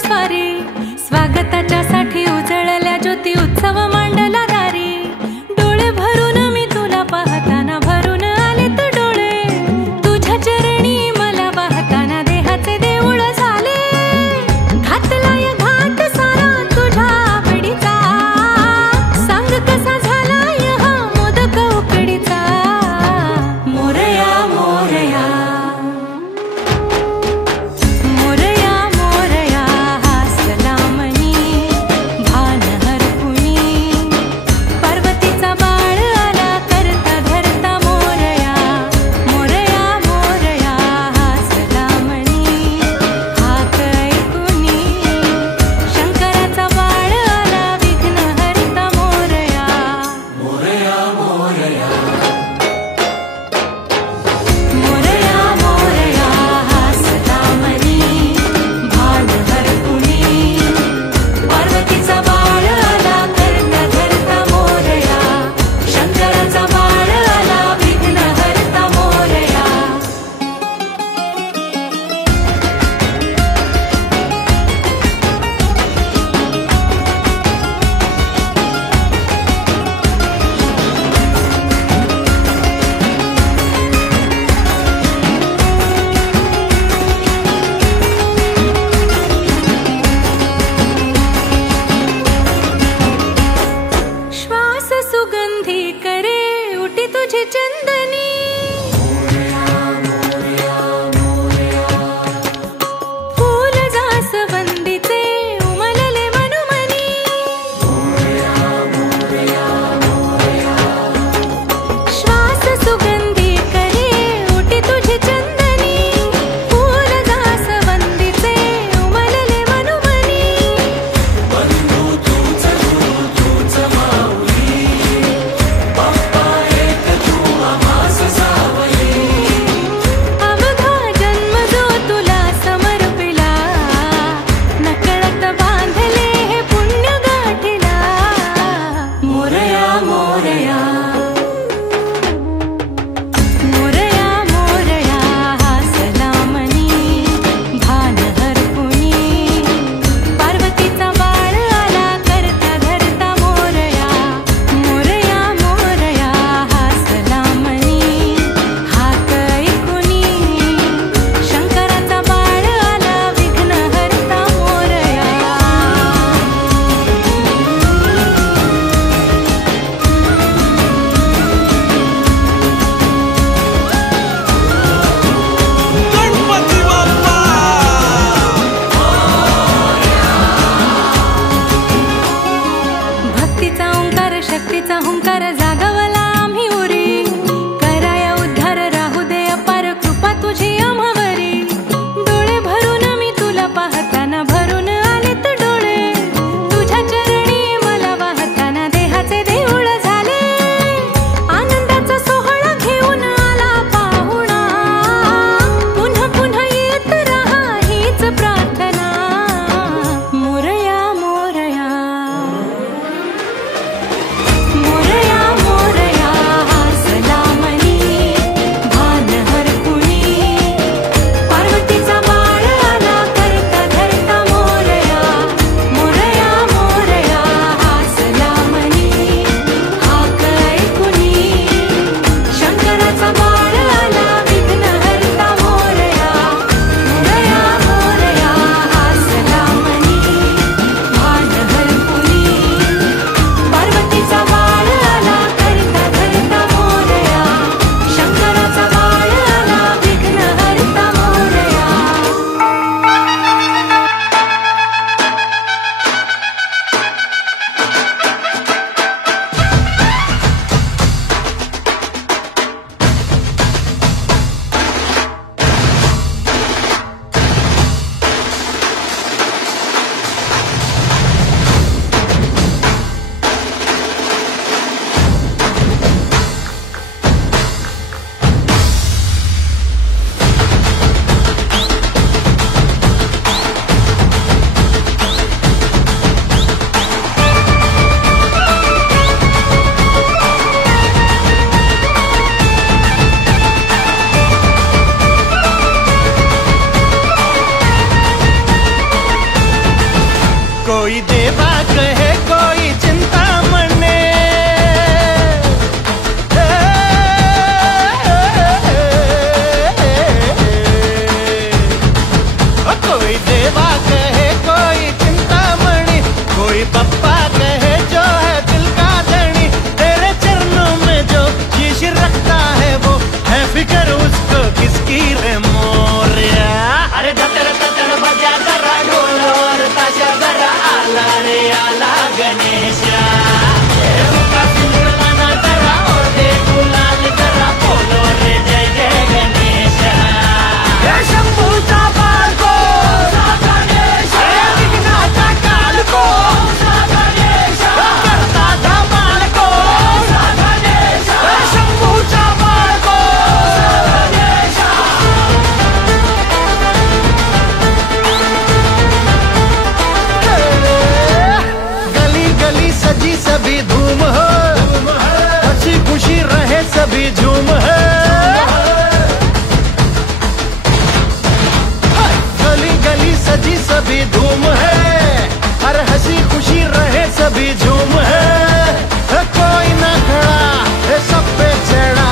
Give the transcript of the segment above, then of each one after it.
स्वारी, स्वागताच्या साठी उजळल्या ज्योती, उत्सव मांडला दारी। डोळे भरून मी तुला पाहताना भरून आलेत डोळे, तुझ्या चरणी मला वाहताना देहाचे देऊळ झाले। घातलाय घाट सारा तुझ्या आवडीचा, सांग कसा झालाय हा मोदक उकडीचा। मोरया मोरया मोरया मोरया हासला मनी, भान हरपुनी पार्वतीचा बाळ आला करता धरता। मोरया मोरया मोरया हासला मनी, हाक ऐकुनी शंकराचा बाळ आला विघ्न हरता। मोरया मोरया मोरया मोरया मोरया हासला मनी, भान हरपुनी पार्वतीचा बाळ आला करता धरता। मोरया शंकराचा बाळ आला विघ्न हरता। मोरया श्वास सुगंधी करे उटी तुझी चंदनी, फूल जास्वंदीचे उमलले मनुमनी। श्वास सुगंधी करे उटी तुझी चंदनी, फूल जास्वंदीचे उमलले मनुमनी। अवघा जन्म जो तुला समर्पिला, नकळत बांधले हे पुण्य गाठीला। मोरया मोरया मोरया मोरया हासला मनी, भान हरपुनी पार्वतीचा बाळ आला करता धरता। मोरया मोरया मोरया हासला मनी, हाक ऐकुनी शंकराचा बाळ आला विघ्न हरता। मोरया गणपती बाप्पा भक्तीचा ओंकार शक्तीचा हुंकार जागवला आम्ही उरी, कराया उद्धार राहू दे अपार कृपा तुझी आम्हावरी। डोळे भरून मी तुला पाहताना भरून आलेत डोळे, तुझ्या चरणी मला वाहताना देहाचे देऊळ झाले। आनंदाचा सोहळा घेऊन आला पाहुणा, पुन्हा पुन्हा येत राहा हीच प्रार्थना। मोरया मोरया मोरया सभी झूम है। गली गली सजी सभी धूम है, हर हंसी खुशी रहे सभी झूम है। कोई ना खड़ा है सब पे चढ़ा,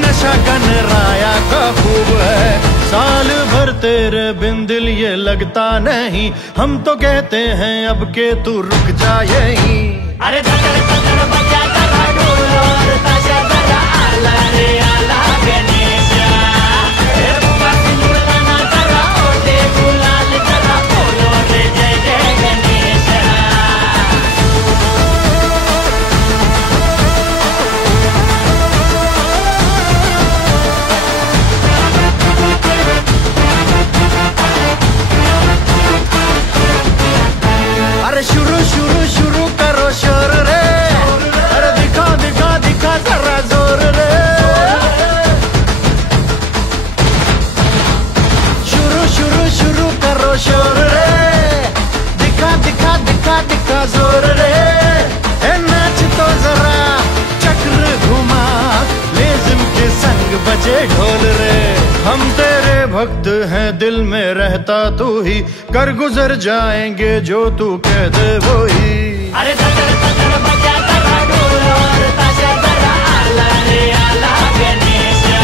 नशा गनराया का खूब है। साल भर तेरे बिन दिल ये लगता नहीं, हम तो कहते हैं अब के तू रुक जा यहीं। अरे धगर धगर बजा जरा ढोल और ताशा जरा आला रे आला गणेशा। हे बुआ सिंदूर लाना जरा ओढ़े गुलाल जरा बोलो रे जय जय गणेशा। अरे शुरू शुरू शुरू करो शोर रे, अरे दिखा दिखा दिखा जरा जोर रे। शुरू शुरू शुरू करो शोर रे, दिखा दिखा दिखा दिखा जोर रे। ए नाच तो जरा चक्र घुमा, लेज़िम के संग बजे ढोल रे। हम तेरे भक्त हैं दिल में रहता तू ही, कर गुजर जाएंगे जो तू कह दे वो ही। अरे धगर धगर बजा जरा ढोल और ताशा जरा आला रे आला गणेशा।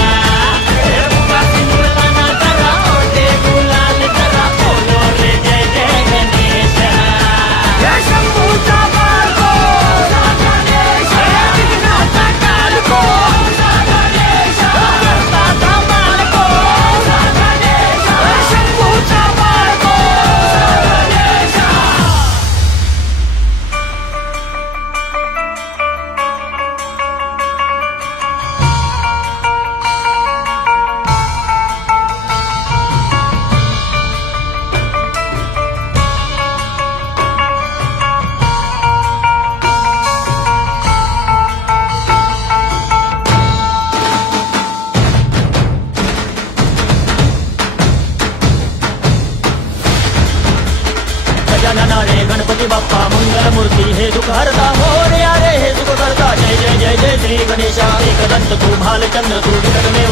हे बुआ सिंदूर लाना जरा ओढ़े गुलाल जरा बोलो रे जय जय गणेशा। हे शंभूचा बाळगो सा गणेशा, विघ्नाचा कालको सा गणेशा, करताचा बाळगो सा गणेशा, शंभूचा बाळगो सा गणेशा। गजानना रे गणपती बाप्पा मंगल मूर्ती, हे दुःख हरता मोरया रे हे सुख करता। जय जय जय जय श्री गणेशा। एकदंत तू भालचंद्र तू विकट में